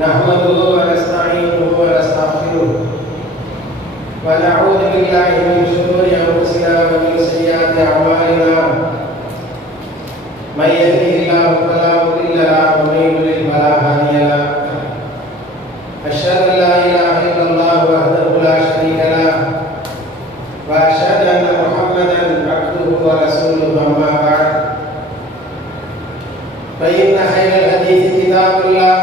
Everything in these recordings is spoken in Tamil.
نحمده ونستعينه ونستغفره ونعوذ بالله من شرور أنفسنا ومن سيئات أعمالنا من يهده الله فلا مضل له ومن يضلل فلا هادي له أشهد أن لا إله إلا الله وحده لا شريك له وأشهد أن محمدا عبده ورسوله أما بعد فإن خير الحديث كتاب الله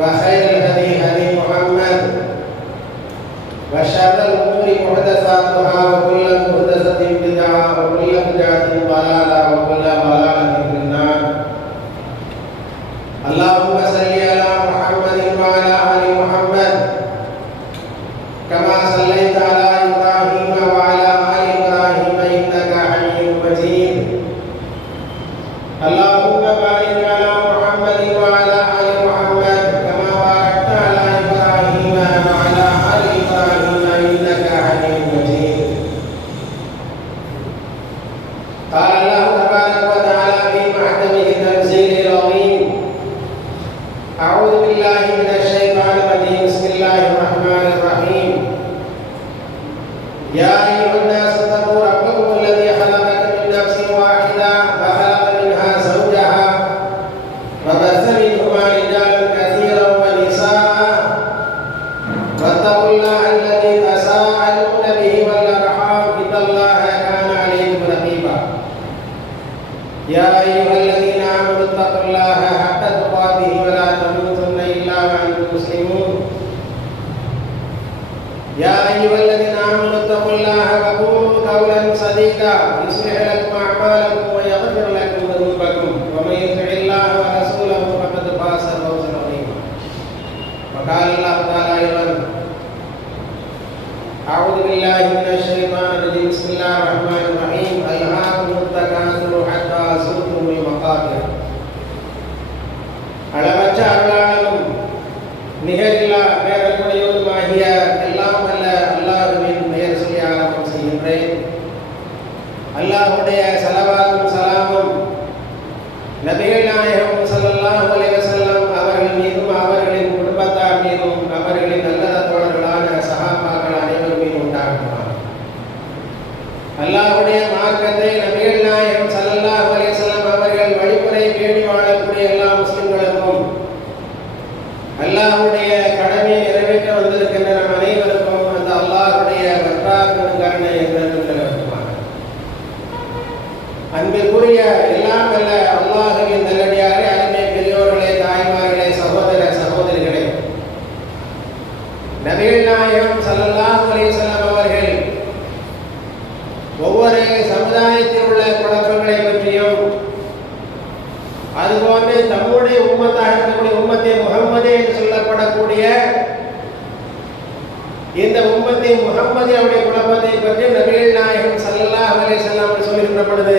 وخير الهدي هدي محمد وشر الأمور محدثاتها وكل محدثة بدعة وكل بدعة ضلالة وكل ضلالة في النار. اللهم صل على محمد وعلى آل محمد كما صليت على إبراهيم وعلى آل إبراهيم إنك حميد مجيد. اللهم بارك على محمد وعلى آل محمد كما باركت على إبراهيم وعلى آل إبراهيم إنك حميد مجيد. قال الله تبارك وتعالى في محكمه تنزيل العظيم: أعوذ بالله من الشيطان الرجيم. بسم الله الرحمن الرحيم. يا أيها الناس اتقوا ربكم الذي خلقكم من نفس واحدة وخلق منها زوجها وبث منهما رجالا كثيرا ونساء واتقوا الله الذي تساءلون به والأرحام إن الله كان عليكم رقيبا. يا أيها الذين آمنوا اتقوا الله حق تقاته ولا تموتن إلا وأنتم مسلمون. يا أيها الذين آمنوا اتقوا الله وقولوا قولا سديدا يصلح لكم أعمالكم ويغفر لكم ذنوبكم ومن يطع الله ورسوله فقد فاز فوزا عظيما. وقال الله تعالى أيضا: أعوذ بالله من الشيطان الرجيم. بسم الله الرحمن الرحيم. ألهاكم التكاثر حتى زرتم المقابر. அளவற்ற அருளாளனும் நிகரில்லா பேரன்புடையோருமாகிய எல்லாம் வல்ல அல்லாஹ்வின் பெயர் சொல்லி ஆரம்பம் செய்கின்றேன். அல்லாஹ்வுடைய ஸலவாத்தும் ஸலாமும் நபிகள் நாயகம் ஸல்லல்லாஹு அலைஹி வஸல்லம் அவர்கள் மீதும் அவர்களின் குடும்பத்தார் மீதும் அவர்களின் நல்ல தோழர்களான சஹாபாக்கள் அனைவர் மீதும் உண்டாகட்டும். அல்லாஹ்வுடைய மார்க்கத்தை நபிகள் நாயகம் ஸல்லல்லாஹு அலைஹி வஸல்லம் அவர்கள் வழிமுறை பேணி வாழக்கூடிய எல்லா முஸ்லிம்களுக்கும் அல்லாஹ்வுடைய கடமையை நிறைவேற்ற வந்திருக்கின்ற நம் அனைவருக்கும் அந்த அல்லாஹ்வுடைய வற்றாக்கும் கருணை என்றென்றும் நிலவட்டுமாக. அன்பிற்குரிய எல்லாம் வல்ல அல்லாஹ்வின் நல்லடியார்களே, அருமை பெரியோர்களே, தாய்மார்களே, சகோதர சகோதரிகளே, நபிகள் நாயகம் ஸல்லல்லாஹு அலைஹி வஸல்லம் அவர்கள் ஒவ்வொரு சமுதாயத்தில் உள்ள குழப்பங்களை பற்றியும் அதுபோன்று தம்முடைய உம்மத்தாக இருக்கக்கூடிய உம்மத்தே முஹம்மதே என்று சொல்லப்படக்கூடிய இந்த உம்மத்தே முஹம்மதே அவருடைய குழப்பத்தை பற்றி நபிகள் நாயகம் ஸல்லல்லாஹு அலைஹி வஸல்லம் சொல்லுகின்ற பொழுது,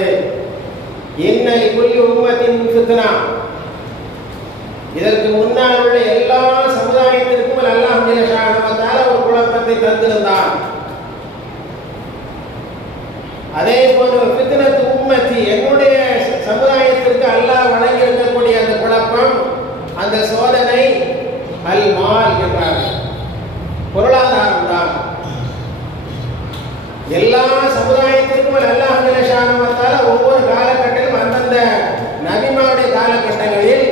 இன்ன லிகுல்லி உம்மத்தின் ஃபித்னா, இதற்கு முன்னால் உள்ள எல்லா சமுதாயத்திற்கும் அல்லாஹ் ஜல்ல ஷானஹு ஒரு குழப்பத்தை தந்திருந்தான். அதே போன்று ஃபித்னத்து உம்மத்தி, என்னுடைய சமுதாயத்திற்கு அல்லாஹ் வழங்கி இருக்கக்கூடிய அந்த குழப்பம், அந்த சோதனை அல் மால் என்றார், பொருளாதாரம் தான். எல்லா சமுதாயத்திற்கும் அல்லாஹ் ஜல்ல ஷானஹு ஒவ்வொரு காலகட்டத்திலும் அந்தந்த நபிமாருடைய காலகட்டங்களில்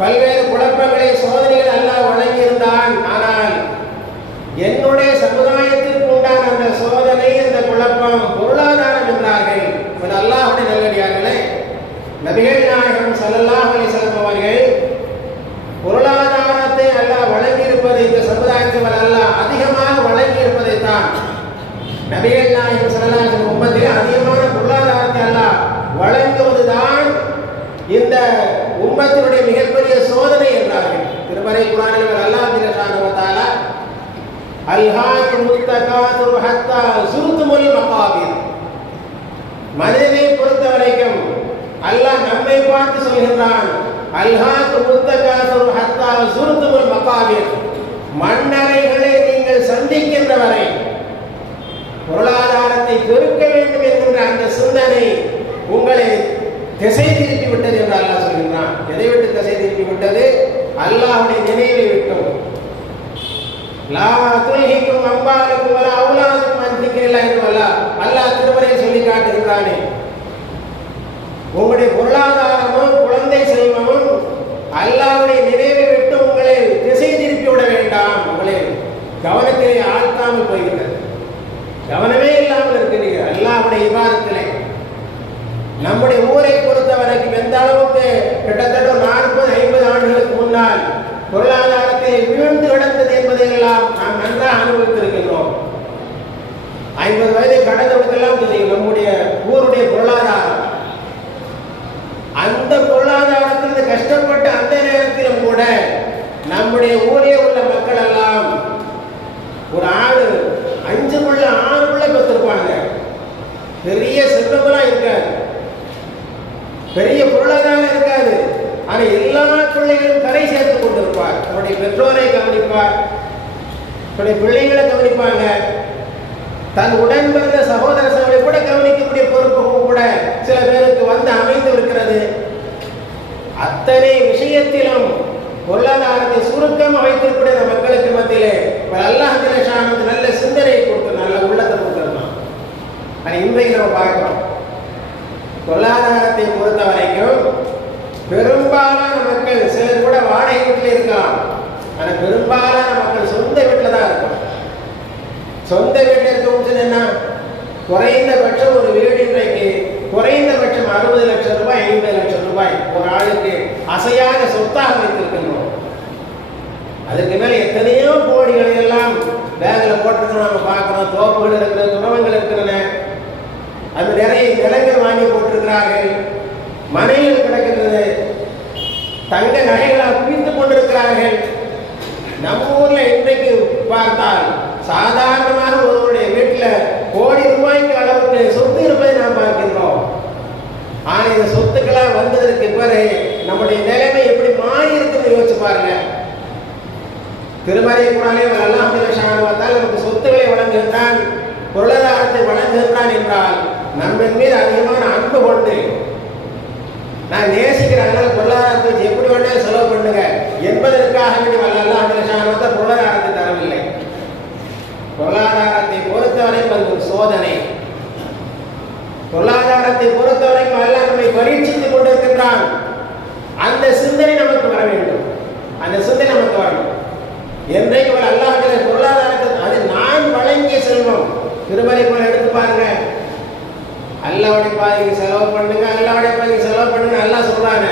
பல்வேறு குழப்பங்களை சோதனைகள் அல்லாஹ் வழங்கியிருந்தான். ஆனால் என்னுடைய சமுதாயத்திற்கு உண்டான அந்த சோதனை, அந்த குழப்பம் பொருளாதாரம் என்றார்கள். அல்லாஹ்வுடைய நல்லடியார்களே, நபிகள் நாயகம் ஸல்லல்லாஹு அலைஹி வஸல்லம் அவர்கள் பொருளாதாரத்தை அல்லாஹ் வழங்கியிருப்பது இந்த சமுதாயத்தில் அல்லாஹ் அதிகமாக வழங்கியிருப்பதைத்தான் நபிகள் நாயகம் ஸல்லல்லாஹு அலைஹி வஸல்லம் உம்மத்திலே அதிகமான பொருளாதாரத்தை அல்லாஹ் வழங்குவதுதான் இந்த உம்மத்தினுடைய மிகப்பெரிய சோதனை என்றார்கள். திருமறை குர்ஆனில் அல்லாஹ் ஜல்ல தஆலா அல்ஹாக்குமுத் தகாசுரு ஹத்தா ஸுர்துமுல் மகாபிர், மனிதனை பொறுத்தவரைக்கும் அல்லாஹ் நம்மை பார்த்து சொல்கின்றான், அல்ஹாக்குமுத் தகாசுரு ஹத்தா ஸுர்துமுல் மகாபிர், மண்ணறைகளை நீங்கள் சந்திக்கின்ற வரை பொருளாதாரத்தை பெருக்க வேண்டும் என்கின்ற அந்த சிந்தனை உங்களை திசை திருப்பி விட்டது என்று அல்லாஹ் சொல்கின்றான். எதை விட்டு திசை திருப்பி விட்டது அல்லாஹ்வுடைய நினைவை விட்டோம். லா துல்ஹிக்கும் அம்வாலுக்கும் வலா அவுலாதுக்கும் அன் திக்ரில்லாஹ் என்று அல்லாஹ் திருமறையில் சொல்லி காட்டுகிறானே. உங்களுடைய பொருளாதாரமும் குழந்தை செல்வமும் அல்லாஹ்வுடைய நினைவை விட்டு உங்களை திசை திருப்பி விட வேண்டாம். உங்களை கவனத்திலே ஆழ்த்தாமல் போய்விட்டது. கவனமே இல்லாமல் இருக்கிறீர்கள் அல்லாஹ்வுடைய இபாதத்திலே. நம்முடைய ஊரை பொறுத்த வரைக்கும் எந்த அளவுக்கு கிட்டத்தட்ட 40-50 ஆண்டுகளுக்கு முன்னால் பொருளாதாரத்தில் வீழ்ந்து கிடந்தது என்பதையெல்லாம் நாம் நன்றாக அனுபவித்திருக்கின்றோம். 50 வயதை கடந்தவர்களுக்கெல்லாம் தெரியும் நம்முடைய ஊருடைய பொருளாதாரம். அந்த பொருளாதாரத்தில் கஷ்டப்பட்ட அந்த நேரத்திலும் கூட நம்முடைய ஊரே உள்ள மக்கள் எல்லாம் ஒரு ஆடு 5 பிள்ளை 6 பிள்ளை பெற்றிருப்பாங்க. பெரிய செல்வமெல்லாம் இருக்காது, பெரிய பொருளாதாரம் இருக்காது. ஆனால் எல்லா பிள்ளைகளும் கரை சேர்த்து கொண்டிருப்பார். அவருடைய பெற்றோரை கவனிப்பார், அவருடைய பிள்ளைகளை கவனிப்பாங்க, தன் உடன் பிறந்த சகோதர சகோதரி கூட கவனிக்கக்கூடிய பொறுப்பு கூட சில பேருக்கு வந்து அமைந்து இருக்கிறது. அத்தனை விஷயத்திலும் பொருளாதாரத்தை சுருக்கமாக வைத்திருக்கிற மக்களுக்கு மத்தியிலே அல்லாஹ் நல்ல சிந்தனையை கொடுத்து நல்ல உள்ளத்தை கொடுத்துருந்தான். ஆனால் இன்றைக்கு நம்ம பார்க்கிறோம் பொருளாதாரத்தை பொறுத்த வரைக்கும் பெரும்பாலான மக்கள், சிலர் கூட வாடகை வீட்டில் இருக்கலாம், ஆனால் பெரும்பாலான மக்கள் சொந்த வீட்டில் தான் இருக்கும். சொந்த வீட்டில் இருக்கவும் என்ன, குறைந்தபட்சம் ஒரு வீடு இன்றைக்கு குறைந்தபட்சம் 60 லட்சம் ரூபாய் 50 லட்சம் ரூபாய் ஒரு ஆளுக்கு அசையாத சொத்தாக வைத்திருக்கின்றோம். அதுக்கு மேலே எத்தனையோ கோடிகளை எல்லாம் பேங்கில் போட்டிருக்கோம். நம்ம பார்க்குறோம், தோப்புகள் இருக்கிற, துறவங்கள் இருக்கிறன, அது நிறைய நிலங்கள் வாங்கி போட்டிருக்கிறார்கள், மனையில் கிடக்கின்றது, தங்க நகைகளாக குவித்துக் கொண்டிருக்கிறார்கள். நம்ம ஊர்ல இன்றைக்கு பார்த்தால் சாதாரணமாக ஒருவருடைய வீட்டில் கோடி ரூபாய்க்கு அளவுக்கு சொத்து இருப்பதை நாம் பார்க்கின்றோம். ஆனால் இந்த சொத்துக்களாக வந்ததற்கு பிறகு நம்முடைய நிலைமை எப்படி மாறி இருக்குன்னு யோசிச்சு பாருங்க. திருமறை குரானிலே அல்லாஹ் பார்த்தால் நமக்கு சொத்துக்களை வழங்குகின்றான், பொருளாதாரத்தை வழங்குகின்றான் என்றால் நம்மின் மீது அதிகமான அன்பு கொண்டு நான் நேசிக்கிறேன், அதனால பொருளாதாரத்தை எப்படி வேணாலும் செலவு பண்ணுங்க என்பதற்காக வேண்டி அல்லாஹ் பொருளாதாரத்தை தரவில்லை. பொருளாதாரத்தை பொறுத்தவரைக்கும் அது ஒரு சோதனை. பொருளாதாரத்தை பொறுத்தவரைக்கும் அல்லாஹ் நம்மை பரீட்சித்துக் கொண்டிருக்கின்றான். அந்த சிந்தனை நமக்கு வர வேண்டும், அந்த சிந்தனை நமக்கு வரணும். என்றைக்கு அல்லாஹ் பொருளாதாரத்தை அது நான் வழங்கிய செல்வம். திருமறைக்குள்ள எடுத்து பாருங்க, அல்லாஹ்வுடைய பாதைக்கு செலவு பண்ணுங்க, அல்லாஹ்வுடைய பாதைக்கு செலவு பண்ணுங்க அல்லாஹ் சொல்றாங்க.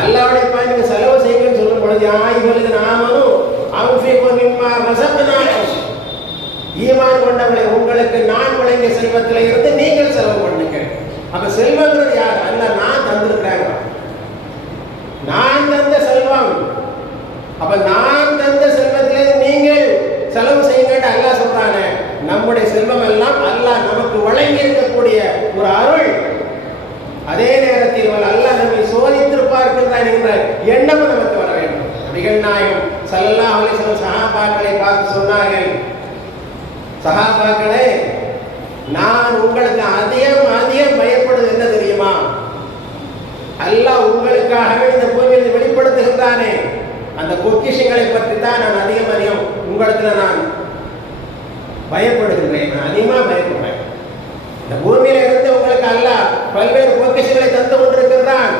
அல்லாஹ்வுடைய பாதைக்கு செலவு செய்யுங்கன்னு சொல்லும் பொழுது ஆய்வுகளுக்கு நாமனும் ஈமான் கொண்டவர்களை உங்களுக்கு நான் வழங்கிய செல்வத்தில் இருந்து நீங்கள் செலவு பண்ணுங்க. அப்ப செல்வங்கிறது யார்? அல்லாஹ் நான் தந்திருக்கிறாங்க, நான் தந்த செல்வம். அப்ப நான் தந்த செல்வத்திலிருந்து நீங்கள் செலவு செய்யுங்க அல்லாஹ் சொல்றாங்க. நம்முடைய செல்வம் எல்லாம் அல்லாஹ் நமக்கு வழங்கி இருக்கக்கூடிய ஒரு அருள். அதே நேரத்தில் அல்லாஹ் நம்மை சோதித்து பார்க்கின்றான் என்ற எண்ணமும் நமக்கு வர வேண்டும். நபிகள் நாயகம் ஸல்லல்லாஹு அலைஹி வஸல்லம் சஹாபாக்களை பார்த்து சொன்னார்கள், சஹாபாக்களே, நான் உங்களுக்கு அதிகம் பயப்படுவது என்ன தெரியுமா? அல்லாஹ் உங்களுக்காக இந்த பூமியில் வெளிப்படுத்துகின்றானே அந்த பொக்கிஷங்களை பற்றி தான் நான் அதிகம் உங்களுக்கு நான் பயப்படுகின்றேன். நான் அதிகமாக பயப்படுறேன். இந்த பூமியில இருந்து உங்களுக்கு அல்லாஹ் பல்வேறு பொக்கிஷங்களை தந்து கொண்டிருக்கின்றான்.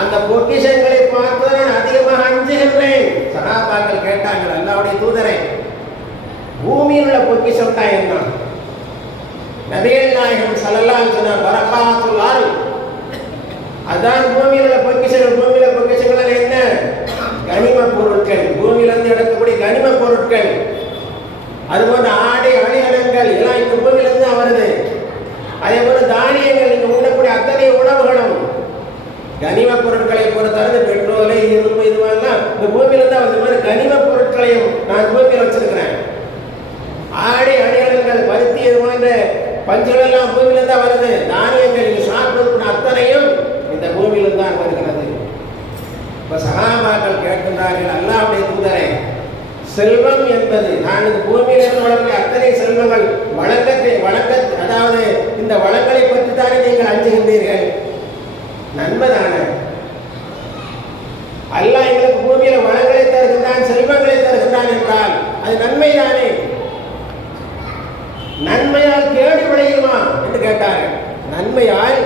அந்த பொக்கிஷங்களை பார்த்து நான் அதிகமாக அஞ்சுகின்றேன். சஹாபாக்கள் கேட்டார்கள், அல்லாஹ்வுடைய தூதரே, பூமியில் உள்ள பொக்கிஷம் தான் என்ன? நபிகள் நாயகம் ஸல்லல்லாஹு அலைஹி வஸல்லம் பரகாத்துல் அர்ள், அதான் பூமியில் உள்ள பொக்கிஷங்கள். பூமியில பொக்கிஷங்கள் என்ன? கனிம பொருட்கள், பூமியிலிருந்து எடுக்கக்கூடிய கனிம பொருட்கள், அதுபோன்ற ஆடை அணிகலன்கள் எல்லாம் இந்த பூமியிலிருந்து தான் வருது. அதே போல தானியங்கள், இங்கு உண்ணக்கூடிய அத்தனை உணவுகளும் கனிம பொருட்களை பொறுத்தவரை பெட்ரோலு, இரும்பு, இது மாதிரிலாம் இந்த பூமியிலிருந்து தான் வருது. மாதிரி கனிம பொருட்களையும் நான் பூமியில் வச்சிருக்கிறேன். ஆடை அணிகலன்கள், பருத்தி, இது போன்ற பஞ்சுகள் எல்லாம் பூமியிலிருந்து தான் வருது. தானியங்கள் இங்கு சாப்பிடுவதற்கு அத்தனையும் இந்த பூமியிலிருந்து தான் வருகிறது. இப்ப சஹாபாக்கள் கேட்கின்றார்கள், அல்லாஹ்வுடைய தூதரே, செல்வம் என்பது நான் இந்த பூமியிலிருந்து வழங்கிய அத்தனை செல்வங்கள் அதாவது இந்த வளங்களை பற்றி தானே நீங்கள் அஞ்சுகின்றீர்கள்? நன்மைதான? அல்லாஹ் எங்களுக்கு பூமியில வளங்களை தருகின்றான், செல்வங்களை தருகின்றான் என்றால் அது நன்மைதானே. நன்மையால் கேடு விளையுமா என்று கேட்டார்கள். நன்மையால்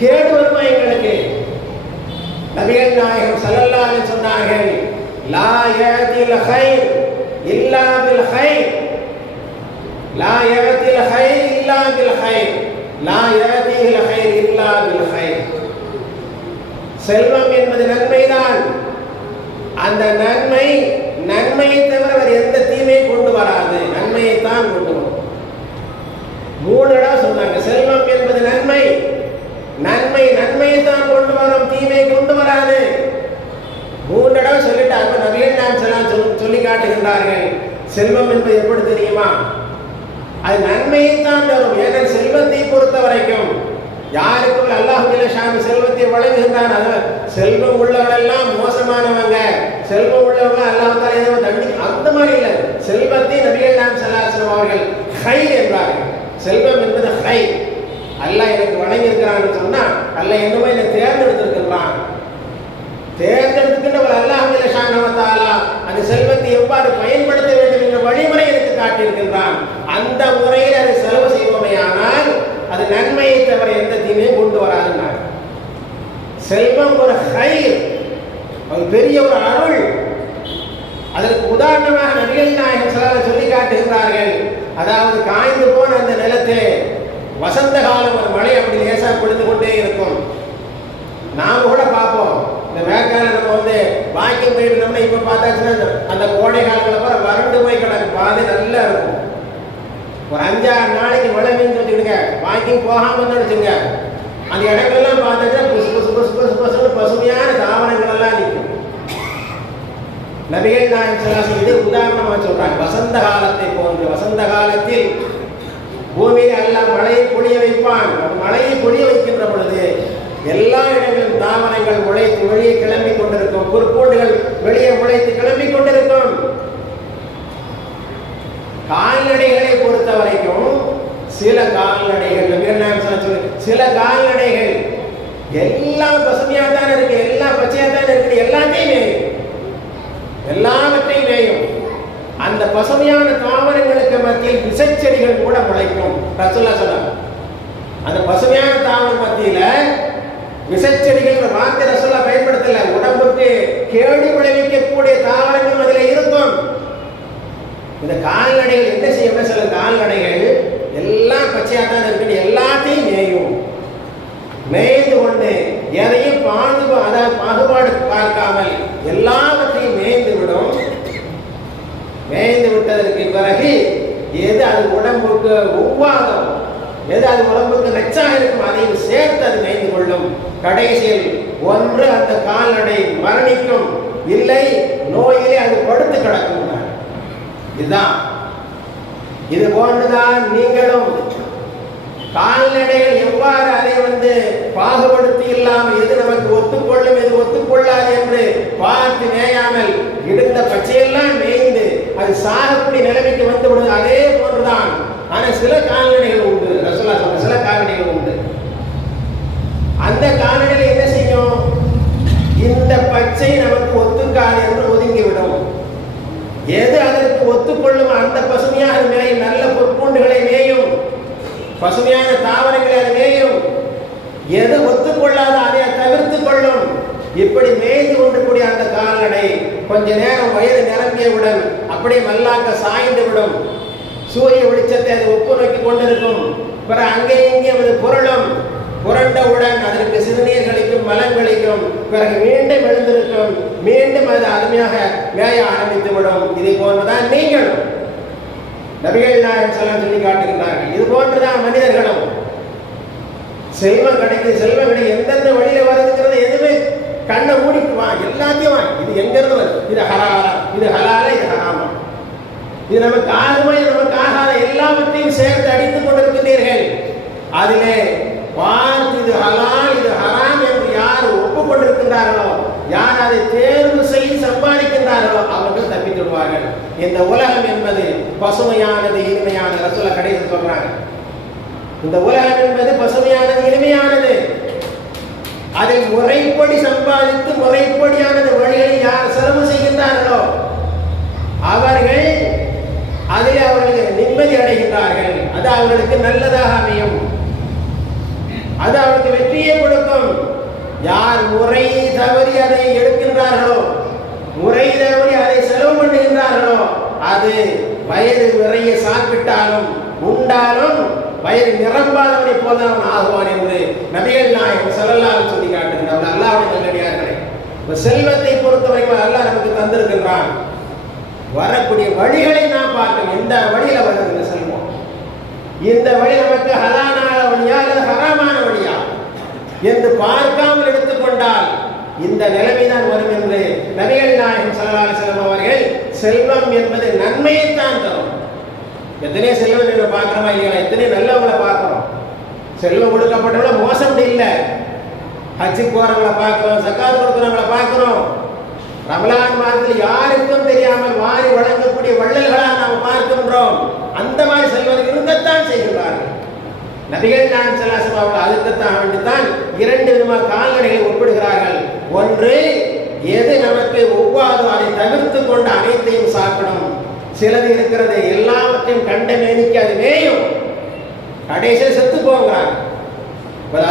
கேடு வருமா எங்களுக்கு? நபிகள் நாயகம் ஸல்லல்லாஹு அலைஹி வஸல்லம் சொன்னார்கள், லா யஅதில் கைர் இல்லா பில் கைர், லா யஅதில் கைர் இல்லா பில் கைர், லா யஅதில் கைர் இல்லா பில் கைர். செல்வம் என்பது நன்மைதான். அந்த நன்மையை தவிர வேறு எந்த தீமையை கொண்டு வராது, நன்மையை தான் கொண்டு வரும். 3 இடம் சொன்னாங்க. செல்வம் என்பது நன்மையை தான் கொண்டு வரும், தீமையை கொண்டு வராது. 3 இடம் சொல்லிட்டாங்க. நபிகள் நாயகம் சொல்லி காட்டுகின்றார்கள். செல்வம் என்பது எப்படி தெரியுமா? அது நன்மையை தான் தரும். ஏன்னா செல்வத்தை பொறுத்த வரைக்கும் யாருக்கும் அல்லாஹ் ஜல்ல செல்வத்தை வழங்குகின்றான். செல்வம் உள்ளவர்கள் எல்லாம் மோசமானவங்க, செல்வம் உள்ளவங்க அல்லாஹ் தஆலா ஏதோ தண்டி அந்த மாதிரி இல்லை. செல்வத்தை நபிகள் நாயகம் ஸல்லல்லாஹு அலைஹி வஸல்லம் அவர்கள் கைர் என்றார்கள். செல்வம் என்பது கைர். அல்லாஹ் எனக்கு வழங்கி இருக்கிறான்னு சொன்னா அல்லாஹ் என்னமோ என்னை தேர்ந்தெடுத்திருக்கிறான். தேர்ந்தெடுத்துக்கின்ற அல்லாஹ் ஜல்ல தஆலா அந்த செல்வத்தை எவ்வாறு பயன்படுத்த வேண்டும் என்ற வழிமுறை எனக்கு காட்டியிருக்கின்றான். அந்த முறையில் அதை செலவு செய்வோமையானால் அது நன்மையை தவிர எந்த தீமையும் கொண்டு வராதுன்னார். செல்வம் ஒரு கைர், அது பெரிய ஒரு அருள். அதற்கு உதாரணமாக நபிகள் நாயகம் ஸல்லல்லாஹு அலைஹி சொல்லி காட்டுகின்றார்கள். அதாவது காய்ந்து போன அந்த நிலத்திலே வசந்த காலம் ஒரு மழை அப்படி லேசாக பொழிந்து கொண்டே இருக்கும். நாம கூட பார்ப்போம். இந்த மேற்கால நம்ம வாக்கிங் போயிட்டு இருந்தோம்னா இப்ப பார்த்தாச்சுன்னா அந்த கோடை காலத்தில் கூட வறண்டு போய் கிடக்கு, பாதை நல்லா இருக்கும். ஒரு 5-6 நாளைக்கு மழை பெஞ்சு வச்சுக்கிடுங்க, வாக்கிங் போகாம வச்சுங்க, அந்த இடங்கள்லாம் பார்த்தாச்சுன்னா புசு புசு புசு புசு புசுன்னு பசுமையான தாவரங்கள் எல்லாம் நிற்கும். நபிகள் நாயகம் ஸல்லல்லாஹு அலைஹி இது உதாரணமா சொல்றாங்க. வசந்த காலத்தை போன்று வசந்த காலத்தில் பூமியில் அல்லாஹ் மழையை பொழிய வைப்பான். மழையை பொழிய வைக்கின்ற பொழுது எல்லா இடங்களிலும் தாவரங்கள் முளைத்து வெளியே கிளம்பி கொண்டிருக்கும், புற்பூண்டுகள் வெளியே முளைத்து கிளம்பி கொண்டிருக்கும். கால்நடைகளை பொறுத்த வரைக்கும் சில கால்நடைகள் சில கால்நடைகள் எல்லாம் பசுமையா தான் இருக்கு, எல்லாம் பச்சையா தான் இருக்கு, எல்லாவற்றையும் மேயும். அந்த பசுமையான தாவரங்களுக்கு மத்தியில் விசைச்செடிகள் கூட முளைக்கும். ரசூலுல்லாஹ் சொன்னாங்க, அந்த பசுமையான தாவர மத்தியில விசைச்செடிகள் வார்த்தை ரசூலுல்லாஹ் பயன்படுத்தல. உடம்புக்கு கேடு விளைவிக்கக்கூடிய தாவரங்கள் அதில் இருக்கும். இந்த கால்நடைகள் என்ன செய்யும்? சில கால்நடைகள் எல்லாம் பச்சையா தான் இருக்கு, எல்லாத்தையும் மேயும். மேய்ந்து கொண்டு எதையும் பாகுபாடு பார்க்காமல் எல்லாவற்றையும் மேய்ந்து விடும். மேய்ந்து விட்டதற்கு பிறகு எது அது உடம்புக்கு உவாதம், எது அது உடம்புக்கு நச்சாக இருக்கும் அதையும் சேர்த்து அது மேய்ந்து கொள்ளும். கடைசியில் ஒன்று அந்த கால்நடை மரணிக்கும், இல்லை நோயிலே அது படுத்து கிடக்கும். இதுதான். இது போன்றுதான் நீங்களும் கால்நடைகள் எவ்வாறு அதை பாகுபடுத்தி இல்லாமல் எது நமக்கு ஒத்துக்கொள்ளும் எது ஒத்துக்கொள்ளாது என்று பார்த்து மேயாமல் இடுந்த பச்சையெல்லாம் மேய்ந்து அது சாகக்கூடிய நிலைமைக்கு வந்து விடுது. அதே போன்றுதான். ஆனால் சில கால்நடைகள் உண்டு, ரசூலுல்லாஹ் சொன்ன சில கால்நடைகள் உண்டு. அந்த கால்நடைகள் என்ன செய்யும்? இந்த பச்சை நமக்கு ஒத்துக்காது என்று ஒதுங்கிவிடும். எது அதற்கு ஒத்துக்கொள்ளும் அந்த பசுமையாக மேயும், நல்ல பொற்பூண்டுகளை மேயும், பசுமையான தாவரங்களை அது மேயும். எது ஒத்துக்கொள்ளாத அதை தவிர்த்து கொள்ளும். இப்படி மேய்ந்து கொண்டிருக்கூடிய அந்த கால்நடை கொஞ்ச நேரம் வயது நிரம்பியவுடன் அப்படியே மல்லாக்க சாய்ந்து விடும். சூரிய வெளிச்சத்தை அது ஒப்பு நோக்கி கொண்டிருக்கும். பிறகு அங்கே இங்கே அது புரளும். புரண்டவுடன் அதற்கு சிறுநீர் கழிக்கும், மலம் கழிக்கும். பிறகு மீண்டும் எழுந்திருக்கும், மீண்டும் அது அருமையாக மேய ஆரம்பித்து விடும். இதை போன்றுதான் நீங்களும் நபிகள் நாயகம் ஸல்லல்லாஹு சொல்லி காட்டுகின்றார்கள். இது போன்றுதான் மனிதர்களும். செல்வம் கிடைக்குது, செல்வம் கிடைக்கும், எந்தெந்த வழியில வருதுங்கிறது எதுவுமே கண்ணை மூடிட்டு வா, எல்லாத்தையும் வா. இது எங்கிருந்து வருது? இது ஹலாலா, இது ஹலாலா, இது ஹராமா, இது நமக்கு ஆகுமா, இது நமக்கு ஆகாத, எல்லாவற்றையும் சேர்த்து அடித்துக் கொண்டிருக்கின்றீர்கள். அதிலே பார்த்து இது ஹலால் இது ஹராம் என்று யார் ஒப்புக்கொண்டிருக்கின்றார்களோ, யார் அதை தேர்வு செய்து சம்பாதிக்கின்றார்களோ அவர்கள் தப்பித்துடுவார்கள். இந்த உலகம் என்பது பசுமையானது, இனிமையானது. ரசூலுல்லாஹ் கடைசி சொல்றாங்க, இந்த உலகம் என்பது பசுமையானது, இனிமையானது. அதை முறைப்படி சம்பாதித்து முறைப்படியானது வழிகளை அவர்களுக்கு நல்லதாக அமையும், அது அவருக்கு வெற்றியை கொடுக்கும். யார் முறை தவறி அதை எடுக்கின்றார்களோ, முறை தவறி அதை செலவு பண்ணுகின்றார்களோ, அது வயிறு நிறைய சாப்பிட்டாலும் உண்டாலும் வயிறு நிரம்பாதவனை போல அவன் ஆகுவான் என்று நபிகள் நாயகம் ஸல்லல்லாஹு அலைஹி சொல்லி காட்டுகிறார். அல்லாஹ்வுடைய நல்லடியார்களே, செல்வத்தை பொறுத்தவரைக்கும் அல்லாஹ் நமக்கு தந்திருக்கின்றான். வரக்கூடிய வழிகளை நாம் பார்க்கணும். இந்த வழியில வருகிற செல்வம், இந்த வழி நமக்கு ஹலாலான வழியா அல்லது ஹராமான வழியா என்று பார்க்காமல் எடுத்துக்கொண்டால் இந்த நிலைமைதான் வரும் என்று நபிகள் நாயகம் ஸல்லல்லாஹு அலைஹி வஸல்லம் அவர்கள் செல்வம் என்பது நன்மையைத்தான் தரும். எத்தனை செல்வம் நம்ம பார்க்கிறோமா இல்லையா? எத்தனை நல்லவங்களை பார்க்கிறோம். செல்வம் கொடுக்கப்பட்டவங்கள மோசம் இல்லை. ஹஜ்ஜுக்கு போறவங்களை பார்க்கிறோம், ஜக்காத் கொடுக்கிறவங்களை பார்க்கிறோம். ரமலான் மாதத்தில் யாருக்கும் தெரியாமல் வாரி வழங்கக்கூடிய வள்ளல்களாக நாம் பார்க்கின்றோம். அந்த மாதிரி செல்வம் இருக்கத்தான் செய்கிறார்கள். நபிகள் நாயகம் ஸல்லல்லாஹு அலைஹி வஸல்லம் அவர்கள் அதுக்குத்தான் வேண்டித்தான் இரண்டு விதமான கால்நடைகளை ஒப்பிடுகிறார்கள். ஒன்று, எது நமக்கு ஒவ்வாதோ அதை தவிர்த்து கொண்டு அனைத்தையும் சாப்பிடும். சிலது இருக்கிறது எல்லாவற்றையும் கண்ட மேனிக்கு அது மேயும், கடைசியில் செத்து போகிறாங்க.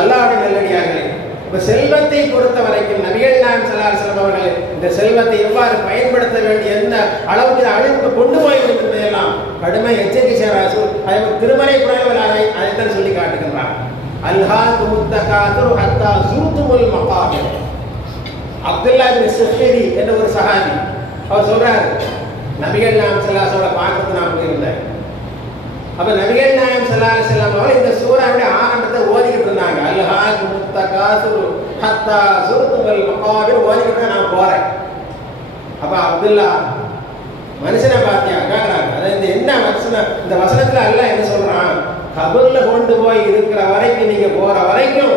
அல்லாஹ்வுடைய நல்லடியார்களே, இப்ப செல்வத்தை பொறுத்த வரைக்கும் நபிகள் நாயகம் ஸல்லல்லாஹு அலைஹி வஸல்லம் அவர்கள் இந்த செல்வத்தை எவ்வாறு பயன்படுத்த வேண்டிய எந்த அளவுக்கு அழிவுக்கு கொண்டு போய் என்பதையெல்லாம் கடுமை எச்சரிக்கை செய்கிறார். அதே திருமறை குரானில் அதைத்தான் சொல்லி காட்டுகின்றார். அல்ஹாகுமுத் தகாதுர் ஹத்தா ஸுர்துமுல் மகாபிர். அப்துல்லா இப்னு ஸஃபீரி என்ற ஒரு சஹாபி அவர் சொல்றார், நபிகள் நாயகம் ஸல்லல்லாஹு அலைஹி வஸல்லம் பார்க்கறது நான் போயிருந்தேன். அப்ப நபிகள் நாயகம் ஸல்லல்லாஹு அலைஹி வஸல்லம் அவர்கள் இந்த சூராவுடைய ஆரம்பத்தை ஓதிக்கிட்டு இருந்தாங்க. அல்ஹாகுமுத் தகாதுர் ஹத்தா ஸுர்துமுல் மகாபிர் ஓதிக்கிட்டு நான் போறேன். அப்ப அப்துல்லா மனுஷனை பார்த்தியா கேட்கிறாங்க. அதாவது என்ன வசனம், இந்த வசனத்துல அல்லாஹ் என்ன சொல்றான்? கபர்ல கொண்டு போய் இருக்கிற வரைக்கும், நீங்க போற வரைக்கும்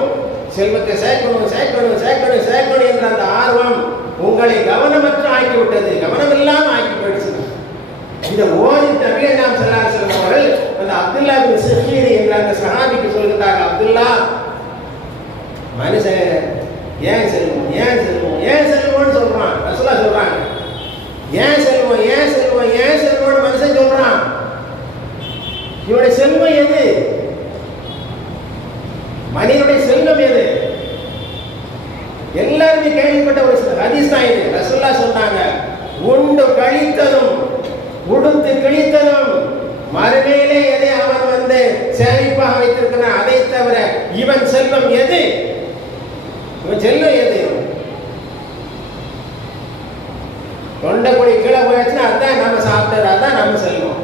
செல்வத்தை சேர்க்கணும் சேர்க்கணும் சேர்க்கணும் சேர்க்கணும் என்ற அந்த ஆர்வம் உங்களை கவனமற்ற ஆக்கி விட்டது, கவனம் இல்லாம ஆக்கி போயிடுச்சு. இந்த ஓதி நபிகள் நாயகம் ஸல்லல்லாஹு அலைஹி வஸல்லம் அவர்கள் அந்த அப்துல்லா இப்னு ஸஃபீர் என்ற அந்த சஹாபிக்கு சொல்கிறாங்க, அப்துல்லா, மனுஷன் ஏன் செல்வம் ஏன் செல்வம் ஏன் செல்வம்னு சொல்றான். ரசூலுல்லாஹ் சொல்றாங்க, ஏன் செல்வம் ஏன் செல்வம் ஏன் செல்வம்னு மனுஷன் சொல்றான். இவனுடைய செல்வம் எது? மனிதனுடைய செல்வம் எது? எல்லாருமே கேள்விப்பட்ட ஒரு ஹதீஸ் தான் இது. ரசூலுல்லாஹ் சொன்னாங்க, உண்டு கழித்ததும் உடுத்து கிழித்ததும் மறுமையிலே எதை அவன் சேமிப்பாக வைத்திருக்கிறான் அதை தவிர இவன் செல்வம் எது? இவன் செல்வம் எது? தொண்டைக்குடி கீழே போயாச்சுன்னா அதான் நம்ம சாப்பிட்டது, அதான் நம்ம செல்வம்.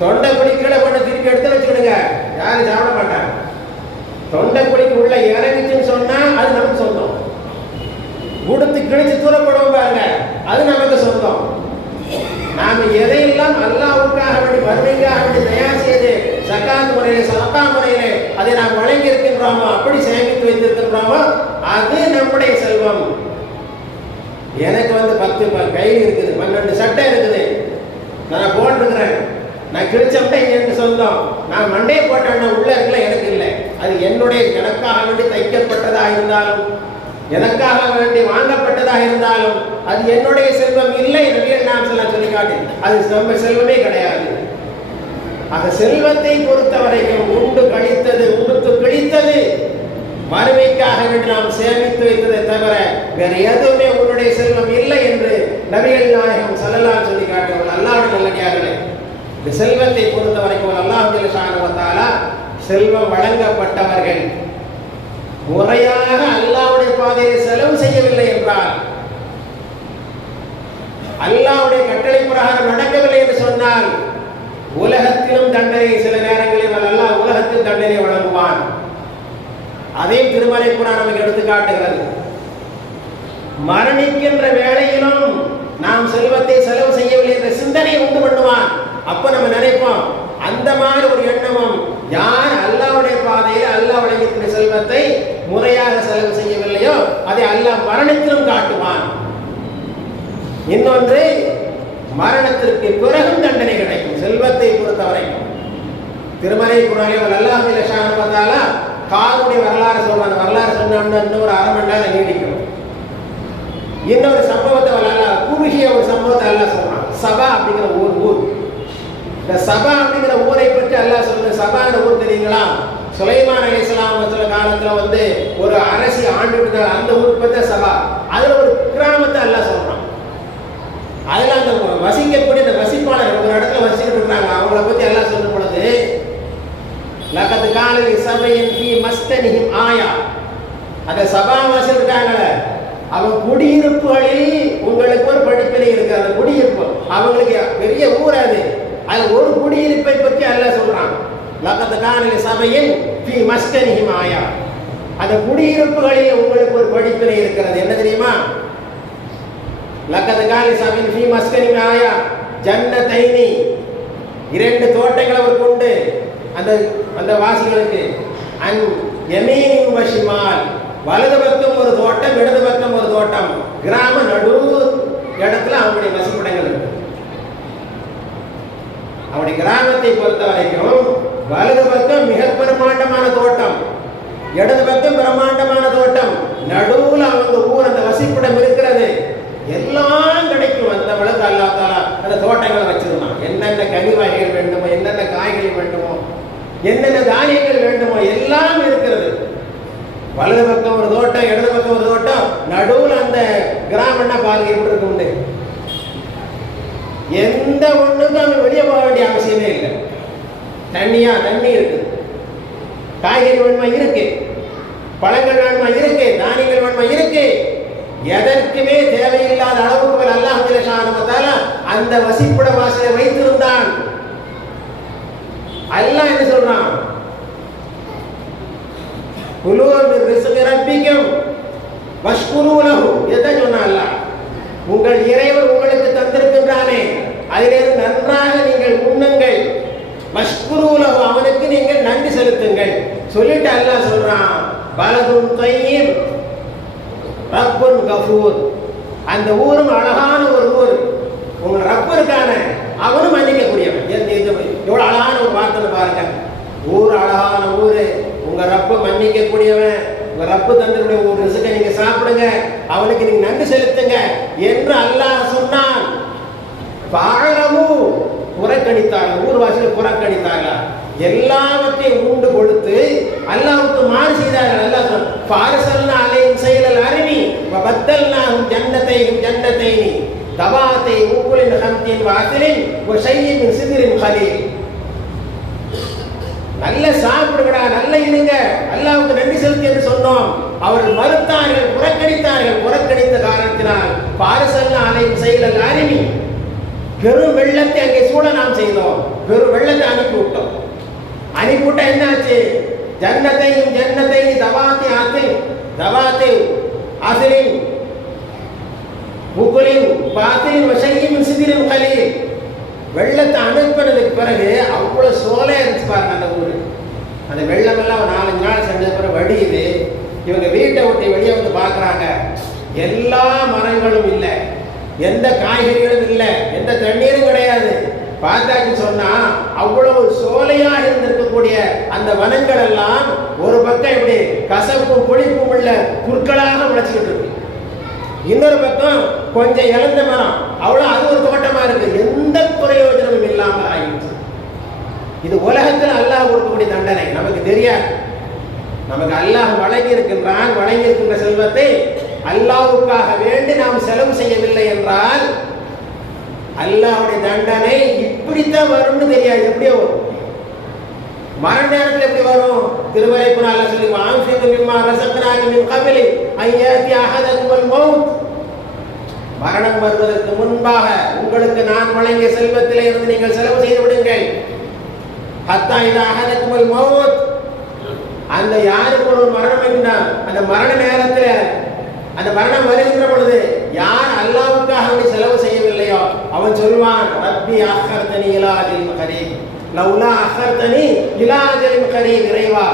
தொண்டைக்குடி கீழே பண்ண திருப்பி எடுத்து வச்சுக்கிடுங்க, யாரும் சாப்பிட மாட்டாங்க. தொண்டைக்குடிக்கு உள்ள இறங்கிச்சுன்னு சொன்னா அது நமக்கு சொந்தம். உடுத்து கிழிச்சு தூரப்படுவோம் பாருங்க, அது நமக்கு சொந்தம். நாம எதையெல்லாம் அல்லாஹ்வுக்காக வேண்டி மறுமைக்காக வேண்டி தயார் செய்து ஜகாத் முறையிலே சதகா முறையிலே அதை நாம் வழங்கி இருக்கின்றோமோ, அப்படி சேமித்து வைத்திருக்கின்றோமோ, அது நம்முடைய செல்வம். எனக்கு 10 கையில் இருக்குது, 12 சட்டை இருக்குது, நான் போட்டிருக்கிறேன், நான் கிழிச்சப்பட்ட எனக்கு சொந்தம். நான் மண்டையை போட்டேன்னா உள்ள இருக்கல, எனக்கு இல்லை. அது என்னுடைய எனக்காக வேண்டி தைக்கப்பட்டதாக இருந்தாலும் எனக்காக வேண்டி வாங்கப்பட்டதாக இருந்தாலும் அது என்னுடைய செல்வம் இல்லை. நபிகள் நாயகம் ஸல்லல்லாஹு அலைஹி வஸல்லம் சொல்லி காட்டு, அது நம்ம செல்வமே கிடையாது. அந்த செல்வத்தை பொறுத்த வரைக்கும் உண்டு கழித்தது உடுத்து கிழித்தது மறுமைக்காக வேண்டி நாம் சேமித்து வைத்ததை தவிர வேறு எதுவுமே உன்னுடைய செல்வம் இல்லை என்று நபிகள் நாயகம் ஸல்லல்லாஹு அலைஹி சொல்லி காட்டுவார்கள். அல்லாஹ்வுடைய நல்லடியார்களே, இந்த செல்வத்தை பொறுத்த வரைக்கும் அல்லாஹ் சுப்ஹானஹு வ தஆலா செல்வம் வழங்கப்பட்டவர்கள் முறையாக அல்லாஹ்வுடைய பாதையில் செலவு செய்யவில்லை என்றால், அல்லாஹ்வுடைய கட்டளை பிரகாரம் நடக்கவில்லை என்று சொன்னால் உலகத்திலும் தண்டனை, சில நேரங்களில் அல்லாஹ் உலகத்தில் தண்டனை வழங்குவான். அதையும் திருமறை குர்ஆன் நமக்கு எடுத்து காட்டுகிறது. மரணிக்கின்ற வேளையிலும் நாம் செல்வத்தை செலவு செய்யவில்லை என்ற சிந்தனை உண்டு பண்ணுவான். அப்ப நம்ம நினைப்போம், அந்த மாதிரி ஒரு எண்ணமும் யார் அல்லாஹ்வுடைய பாதையில் அல்லாஹ் வழங்கிய செல்வத்தை முறையாக செலவு செய்யவில்லையோ அதை அல்லாஹ் மரணத்திலும் காட்டுவான். இன்னொன்று, மரணத்திற்கு பிறகும் தண்டனை கிடைக்கும். செல்வத்தை பொறுத்தவரைக்கும் திருமறை குர்ஆனில் அல்லாஹ் சுப்ஹானஹு வ தஆலா காருடைய வரலாறு சொல்றாங்க. வரலாறு சொன்னோம்னா இன்னொரு அரை மணி நேரம் நீடிக்கும். இன்னொரு சம்பவத்தை அல்லாஹ் குறுகிய ஒரு சம்பவத்தை அல்லாஹ் சொல்றான். சபா அப்படிங்கிற ஊர் இந்த சபா அப்படிங்கிற ஊரை பற்றி அல்லாஹ் சொல்றது. சபான ஊர் தெரியுங்களா? சுலைமான் அலைஹிஸ்ஸலாம் காலத்துல ஒரு அரசி ஆண்டு இருந்தால் அந்த ஊர் பத்தி சபா. அதுல ஒரு கிராமத்தை அல்லாஹ் சொல்றான். அதுல அந்த வசிக்கக்கூடிய அந்த வசிப்பாளர் ஒரு இடத்துல வசிக்கிட்டு இருக்காங்க. அவங்கள பத்தி எல்லாம் சொல்லும் பொழுது லகத் கான லிஸபையின் ஃபீ மஸ்கனிஹிம் ஆயா. அந்த சபாவாசி இருக்காங்களே, அவங்க குடியிருப்புகளில் உங்களுக்கு ஒரு படிப்பினை இருக்கு. அந்த குடியிருப்பு அவங்களுக்கு பெரிய ஊர் அது. ஒரு குடியிருப்பை பற்றி அல்லாஹ் சொல்றான். லகத் கான லிஸபையின் ஃபீ மஸ்கனிஹிம் ஆயா. அந்த குடியிருப்புகளில் உங்களுக்கு ஒரு படிப்பினை இருக்கிறது. என்ன தெரியுமா? லகத் கான லிஸபையின் ஃபீ மஸ்கனிஹிம் ஆயா ஜன்னதைனி, 2 தோட்டங்கள் அவருக்கு உண்டு அந்த அந்த வாசிகளுக்கு. அன் யமீனின் வ ஷிமால், வலது பக்கம் ஒரு தோட்டம், இடது பக்கம் ஒரு தோட்டம். கிராம நடு இடத்துல அவங்களுடைய வசிப்பிடங்கள் இருக்கு. அவருடைய கிராமத்தை பொறுத்த வரைக்கும் வலது பக்கம் மிக பிரம்மாண்டமான தோட்டம், இடது பக்கம் பிரம்மாண்டமான தோட்டம், நடுவுல அவங்க ஊர் அந்த வசிப்பிடம் இருக்கிறது. எல்லாம் கிடைக்கும். அந்த வளர்த்து அல்லாஹ் தஆலா அந்த தோட்டங்களை வச்சிருந்தான். என்னென்ன கனி வகைகள் வேண்டுமோ, என்னென்ன காய்கள் வேண்டுமோ, என்னென்ன தானியங்கள் வேண்டுமோ எல்லாம் இருக்கிறது. வலது பக்கம் ஒரு தோட்டம், இடது பக்கம் ஒரு தோட்டம், நடுவில் அந்த கிராமம்னா பாருங்க எப்படி இருக்கு. எந்த ஒண்ணுக்கும் அவங்க வெளியே போக வேண்டிய அவசியமே இல்லை. தண்ணி இருக்கு, காய்கறி வேணுமா இருக்கு, பழங்கள் வேணுமா இருக்கு, தானியங்கள் வேணுமா இருக்கு. எதற்குமே தேவையில்லாத அளவுக்கு அல்லாஹ் ஜல்ல ஷானஹு அந்த வசிப்பிட வாசலை வைத்திருந்தான். அல்லாஹ் என்ன சொல்றான்? குலூ மின் ரிஸ்கி ரப்பிக்கும் வஷ்குரூ லஹு. இதான் சொன்னான் அல்லாஹ். உங்கள் இறைவன் உங்களுக்கு தந்திருக்கின்றானே, அதிலிருந்து நன்றாக நீங்கள் உண்ணுங்கள். வஷ்குரூ லஹு, அவனுக்கு நீங்கள் நன்றி செலுத்துங்கள். சொல்லிட்டு அல்லாஹ் சொல்றான், பலதுன் தய்யிப் ரப்புன் கஃபூர். அந்த ஊரும் அழகான ஒரு ஊர். உங்க ரப்பு இருக்கான அவனும் மன்னிக்கக்கூடியவன். எவ்வளவு அழகான ஒரு வார்த்தை பாருங்க. ஊர் அழகான ஊரு, உங்க ரப்பு மன்னிக்கக்கூடியவன். உங்க ரப்பு தந்திருடைய ஒரு ரிஸ்கை நீங்க சாப்பிடுங்க, அவனுக்கு நீங்க நன்றி செலுத்துங்க என்று அல்லாஹ் சொன்னான். பாழமு புறக்கணித்தார்கள், ஊர்வாசிகள் புறக்கணித்தார்கள். எல்லாவற்றையும் உண்டு கொடுத்து அல்லாஹ்வுக்கு மாறு செய்தார்கள். அல்லாஹ் சொன்னான், ஃபாரஸல்னா அலைஹிம் ஸைலல் அரிமி வ பத்தல்னாஹும் ஜன்னதைனி தவாத்தை உக்குலின் ஹம்தின் வாசிலின் வ ஷையின் மின் சித்ரின் கலீல். நல்ல சாப்பிடுங்கடா, நல்ல இருங்க, அல்லாஹ்வுக்கு நன்றி செலுத்து என்று சொன்னோம். அவர்கள் மறுத்தார்கள், புறக்கணித்தார்கள். புறக்கணித்த காரணத்தினால் ஃபாரஸல்னா அலைஹிம் ஸைலல் அரிமி, பெரும் வெள்ளத்தை அங்கே சூழ நாம் செய்தோம். பெரும் வெள்ளத்தை அனுப்பிவிட்டோம். அனுப்பிவிட்ட என்னாச்சு? ஜன்னதைனி தவாத்தை ஆசிலின் உக்குலின் பாத்திலின் வ ஷையின் மின் சித்ரின் கலீல். வெள்ளத்தை அனுப்பினதுக்கு பிறகு அவ்வளவு சோலையா இருந்துச்சு பாருங்க அந்த ஊரு. அந்த வெள்ளம் எல்லாம் 4-5 நாள் செஞ்ச பிறகு வடியுது. இவங்க வீட்டை விட்டு வெளியே வந்து பார்க்குறாங்க, எல்லா மரங்களும் இல்லை, எந்த காய்கறிகளும் இல்லை, எந்த தண்ணீரும் கிடையாது. பார்த்தாச்சு சொன்னா அவ்வளவு சோலையாக இருந்திருக்கக்கூடிய அந்த வனங்கள் எல்லாம் ஒரு பக்கம் இப்படி கசப்பும் புளிப்பும் உள்ள புற்களாக முளைச்சிக்கிட்டு இருக்கு. இன்னொரு பக்கம் கொஞ்சம் இழந்த மரம், அவ்வளவு அது ஒரு தோட்டமா இருக்கு. எந்த பிரயோஜனமும் இல்லாமல் ஆயிடுச்சு. இது உலகத்தில் அல்லாஹ் கொடுக்கக்கூடிய தண்டனை. நமக்கு தெரியாது. நமக்கு அல்லாஹ் வழங்கி இருக்கின்ற செல்வத்தை அல்லாஹ்வுக்காக வேண்டி நாம் செலவு செய்யவில்லை என்றால் அல்லாஹ்வுடைய தண்டனை இப்படித்தான் வரும்னு தெரியாது. எப்படியோ வரும். மரண நேரத்தில் எப்படி வரும்? திருமலைக்குள் அல்லாஹ் சொல்லி, வான்ஃபிகு மிம்மா ரஸக்னாகும் மின் கப்லி அன் யஅதி அஹதகுல் மௌத். மரணம் வருவதற்கு முன்பாக உங்களுக்கு நான் வழங்கிய செல்வத்திலே இருந்து நீங்கள் செலவு செய்து விடுங்கள். ஹத்தா இதா அஹதகுல் மௌத். அந்த யாருக்கு ஒரு மரணம் இருந்தால் அந்த மரண நேரத்தில் அந்த மரணம் வருகின்ற பொழுது யார் அல்லாஹ்வுக்காக செலவு செய்யவில்லையோ அவன் சொல்வான், ரப்பி அஹ்ஹர்தனி இலா அஜலின் கரீப் லவ்லா அஹ்ஹர்தனி இலா அஜலின் கரீப். இறைவா,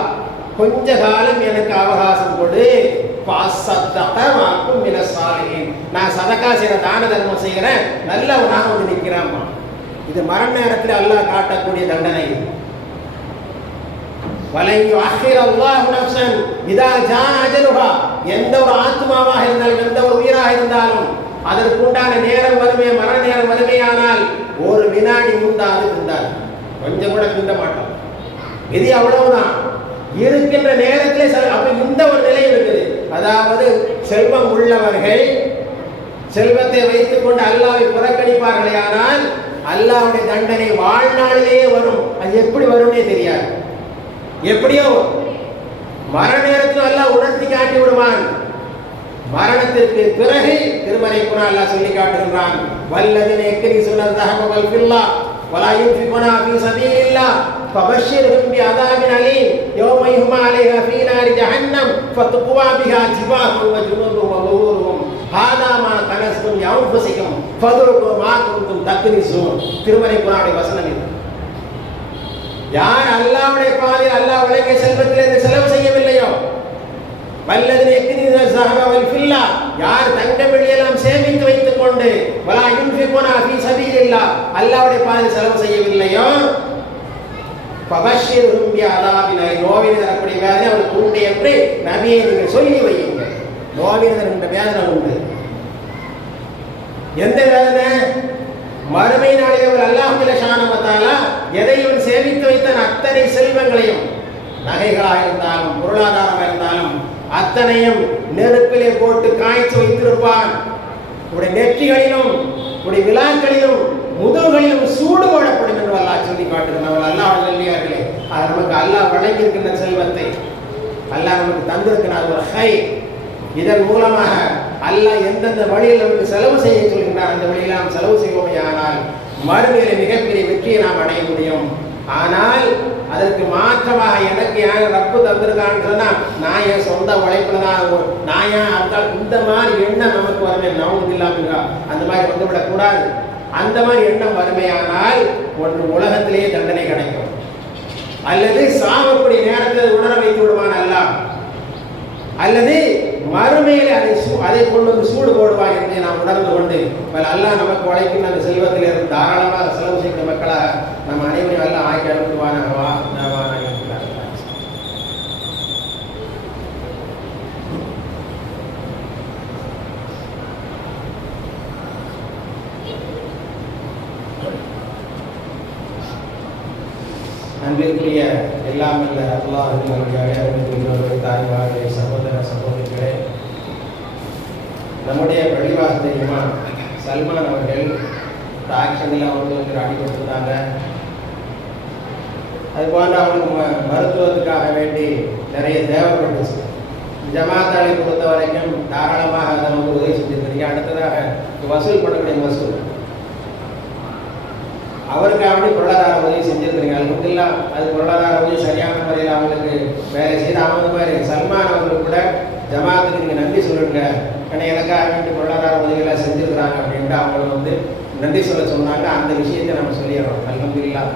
கொஞ்ச காலம் எனக்கு அவகாசம் கொடு. ஃபஅஸ்ஸதக வ அகும் மினஸ் ஸாலிஹீன். நான் சதகா செய்யற, தான தர்மம் செய்கிறேன், நல்லவனாக வந்து நிற்கிறான். இது மரண நேரத்தில் அல்லாஹ் காட்டக்கூடிய தண்டனை. வலன் யுஅக்கிர அல்லாஹு நஃப்ஸன் இதா ஜா அஜலுஹா. எந்த ஒரு ஆத்மாவாக இருந்தாலும், எந்த ஒரு உயிராக இருந்தாலும் அதற்குண்டான நேரம் வருமே, மரண நேரம் வருமையானால் ஒரு வினாடி முந்தாது பிந்தாது, கொஞ்சம் கூட பிந்த மாட்டோம். இது அவ்வளவுதான். இருக்கின்ற நேரத்திலே அப்ப இந்த ஒரு நிலை இருக்குது. அதாவது செல்வம் உள்ளவர்கள் செல்வத்தை வைத்துக் கொண்டு அல்லாஹ்வை புறக்கணிப்பார்களே, ஆனால் அல்லாஹ்வுடைய தண்டனை வாழ்நாளிலேயே வரும். அது எப்படி வரும்னே தெரியாது, எப்படியோ மரண நேரத்தில் அல்லாஹ் உணர்த்தி காட்டி விடுவான். மரணத்திற்கு பிறகு திருமறை குர்ஆன் அல்லாஹ் சொல்லி காட்டுகிறான், வல்லதீன யக்ரிஸூன ذهب والفضة ولا ينفقون في سبيل الله فبشرهم بعذاب أليم يوم يحمى عليها في نار جهنم فتقوى بها جباههم وجنوبهم وظهورهم هذا ما كنزتم لأنفسكم فذوقوا ما كنتم تكنزون. திருமறை குர்ஆனுடைய வசனம் இது. யார் அல்லாஹ்வுடைய பாதையில் அல்லாஹ் வழங்கிய செல்வத்திலிருந்து செலவு செய்யவில்லையோ, வல்லதீன யக்ரிஸூன ذهب والفضة, யார் தங்கம் வெள்ளியெல்லாம் சேமித்து வைத்துக் கொண்டு வலா யுன்ஃபிகூன ஃபீ சபீலில்லாஹ், அல்லாஹ்வுடைய பாதையில் செலவு செய்யவில்லையோ, ஃபபஷ்ஷிர்ஹும் பிஅதாபின் அலீம், நோவினை தரக்கூடிய வேதனை அவருக்கு உண்டு என்று நபியை நீங்கள் சொல்லி வையுங்க. நோவினை தருகின்ற வேதனை உண்டு. எந்த வேதனை? மறுமை நாளில் அவர் அல்லாஹ் ஜல்ல தஆலா எதை இவன் சேமித்து வைத்த அத்தனை செல்வங்களையும், நகைகளாக இருந்தாலும் பொருளாதாரமாக இருந்தாலும் அத்தனையும் நெருப்பிலே போட்டு காய்ச்சி வைத்திருப்பான். உடைய நெற்றிகளிலும் உடைய விழாக்களிலும் முதுகுகளிலும் சூடு போடப்படும் என்று அல்லாஹ் சொல்லி காட்டுகிறான். அல்லாஹ் சொல்லியார்களே, அது நமக்கு அல்லாஹ் வழங்கியிருக்கின்ற செல்வத்தை அல்லாஹ் நமக்கு தந்திருக்கிறார் ஒரு ஹை. இதன் மூலமாக அல்லாஹ் எந்தெந்த வழியில் நமக்கு செலவு செய்ய சொல்கின்றார் அந்த வழியில் நாம் செலவு செய்வோமே, ஆனால் மறுமையிலே மிகப்பெரிய வெற்றியை நாம் அடைய முடியும். ஆனால் அதற்கு மாற்றமாக எனக்கு ஏன் ரப்பு தந்திருக்கான்னு சொன்னா, நான் என் சொந்த உழைப்புல தான், நான் ஏன் அர்த்தம் இந்த மாதிரி எண்ணம் நமக்கு வருமே, நவுது இல்லாம அந்த மாதிரி வந்துவிடக்கூடாது. அந்த மாதிரி எண்ணம் வறுமையானால் ஒன்று உலகத்திலேயே தண்டனை கிடைக்கும், அல்லது சாவக்கூடிய நேரத்தில் உணர வைத்து விடுவான் அல்லாஹ், அல்லது மறுமையிலே அதை கொண்டு வந்து சூடு போடுவான் என்று நாம் உணர்ந்து கொண்டு அல்லாஹ் நமக்கு உழைக்கும் அந்த செல்வத்தில் இருந்து தாராளமாக செலவு செய்கிற மக்களாக நம்ம அனைவரையும் எல்லாம் ஆக்கி அனுப்புவானாகவா. அன்பிற்குரிய எல்லாம் அல்ல அல்லாஹ் தாய்மார்களே, சகோதர சகோதரிகளே, நம்முடைய பள்ளிவாசல் இமாம் சல்மான் அவர்கள் ஆக்ஷனில் அவங்களுக்கு அடி கொடுத்துருந்தாங்க. அது போன்ற அவங்களுக்கு மருத்துவத்துக்காக வேண்டி நிறைய தேவைப்பட்டுச்சு. ஜமாத்தாளை பொறுத்த வரைக்கும் தாராளமாக அதை நமக்கு உதவி செஞ்சுருக்கீங்க. அடுத்ததாக வசூல் பண்ணக்கூடிய வசூல் அவருக்காக வேண்டி பொருளாதார உதவி செஞ்சுருக்கிறீங்க. அல்ஹம்துலில்லாஹ், அது பொருளாதார உதவி சரியான முறையில் அவங்களுக்கு வேலை செய்து அவங்க மாதிரி சல்மான் அவங்களுக்கு கூட ஜமாத்துக்கு நீங்கள் நன்றி சொல்லுங்க, ஏன்னா எனக்காக வேண்டி பொருளாதார உதவிகளாக செஞ்சுருக்கிறாங்க அப்படின்ட்டு அவங்களை நன்றி சொல்ல சொன்னாங்க. அந்த விஷயத்தை நம்ம சொல்லிடுறோம் அல்ஹம்துலில்லாஹ்.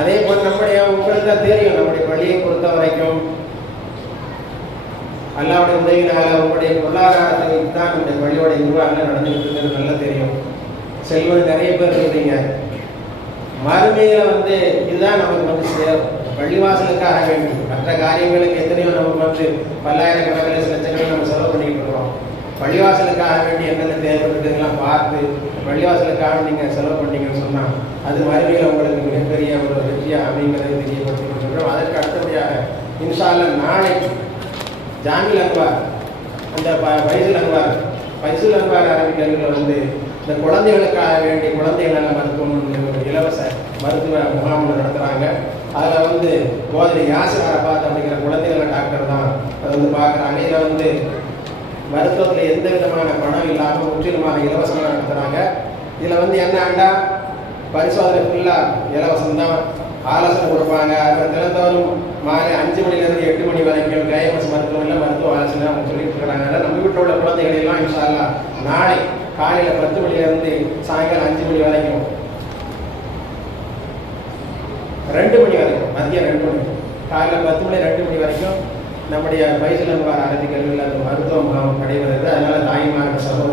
அதே போல் நம்முடைய உங்களுக்கு தான் தெரியும், நம்முடைய பள்ளியை பொறுத்த வரைக்கும் அல்லாவுடைய உதவினால உங்களுடைய பொருளாதாரத்தை தான் நம்முடைய பள்ளியோட நிர்வாகங்கள் நடந்துகிட்டு இருக்கிறது நல்லா தெரியும். செல்வது நிறைய பேர் இருக்கிறீங்க. மறுமையில் இதுதான் நமக்கு சேரும். பள்ளிவாசலுக்காக வேண்டி மற்ற காரியங்களுக்கு எத்தனையோ நமக்கு பல்லாயிரக்கணக்கில் லட்சக்கணக்கில் நம்ம செலவு பண்ணிக்கிட்டு இருக்கிறோம். பள்ளிவாசலுக்காக வேண்டி என்னென்ன தேவைப்படுதுலாம் பார்த்து பள்ளிவாசலுக்காக நீங்கள் செலவு பண்ணீங்கன்னு சொன்னால் அது மறுமையில் உங்களுக்கு மிகப்பெரிய ஒரு வெற்றியாக அப்படிங்கிறத தெரியப்படுத்தி சொல்கிறோம். அதற்கு அடுத்தபடியாக இன்ஷா அல்லாஹ் நாளைக்கு ஜாமில் அன்வார் அந்த பைசுல் அன்வார் அரபிக்கல்வியில் இந்த குழந்தைகளுக்காக வேண்டி குழந்தைகள் நல்ல மருத்துவம் ஒரு இலவச மருத்துவ முகாம் நடத்துகிறாங்க. அதில் கோதரி யாசிர் அரபாத் அப்படிங்கிற குழந்தைகள டாக்டர் தான் அதை பார்க்குறாங்க. இதில் மருத்துவத்தில் எந்த விதமான பணம் இல்லாமல் முற்றிலுமாக இலவசமாக நடத்துகிறாங்க. இதில் என்னன்னா பரிசோதனை ஃபுல்லாக இலவசம் தான், ஆலோசனை கொடுப்பாங்க. அதில் தினந்தோறும் மாலை 5 மணிலேருந்து 8 மணி வரைக்கும் கைஎம்எஸ் மருத்துவமனையில் மருத்துவ ஆலோசனை அவங்க சொல்லிட்டு இருக்கிறாங்க. நம்ம வீட்டில் உள்ள குழந்தைகளெல்லாம் இன்ஷா அல்லாஹ் நாளை காலையில் 10 மணிலேருந்து சாயங்காலம் 5 மணி வரைக்கும் 2 மணி வரைக்கும் மதியம் 2 மணி காலையில் 10 மணி 2 மணி வரைக்கும் நம்முடைய பைசுல் அன்வார் அரபிக்கல்வியில் அந்த மருத்துவ முகாம் நடைபெறுகிறது. அதனால் தாய்மார்கள் சகோதர